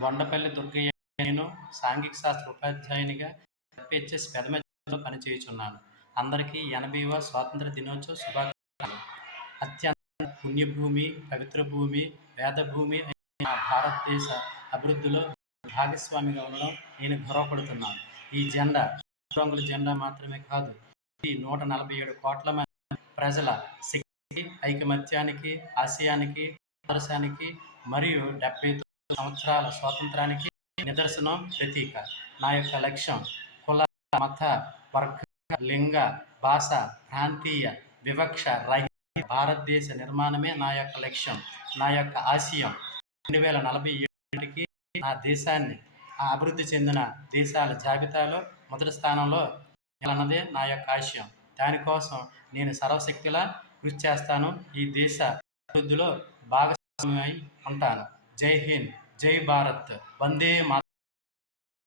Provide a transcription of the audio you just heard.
బొండపల్లి దుర్గయ్య. నేను సాంఘిక శాస్త్ర ఉపాధ్యాయునిగా ఎఫ్‌హెచ్‌ఎస్ పెదమెల్లో పనిచేయుచున్నాను. అందరికీ 80వ స్వాతంత్ర దినోత్సవ శుభాకాంక్షలు. అత్యంత పుణ్యభూమి, పవిత్ర భూమి, వేదభూమి అయిన మా భారతదేశ అభివృద్ధిలో భాగస్వామిగా ఉండడం నేను గర్వపడుతున్నాను. ఈ జెండా రంగుల జెండా మాత్రమే కాదు, ఇది 147 కోట్ల మంది ప్రజల శక్తికి, ఐకమత్యానికి, ఆశయానికి, ఆదర్శానికి మరియు 79 సంవత్సరాల స్వాతంత్రానికి నిదర్శనం, ప్రతీక. నా యొక్క లక్ష్యం కుల, మత, వర్గ, లింగ, భాష, ప్రాంతీయ వివక్ష రహిత భారతదేశ నిర్మాణమే నా యొక్క లక్ష్యం, నా యొక్క ఆశయం. 2047కి నా దేశాన్ని అభివృద్ధి చెందిన దేశాల జాబితాలో మొదటి స్థానంలో నిలనదే నా యొక్క ఆశయం. దానికోసం నేను సర్వశక్తిలా కృషి చేస్తాను. ఈ దేశ అభివృద్ధిలో భాగస్వామ్యమై ఉంటాను. జై హింద్, జై భారత్, వందే మాతరం.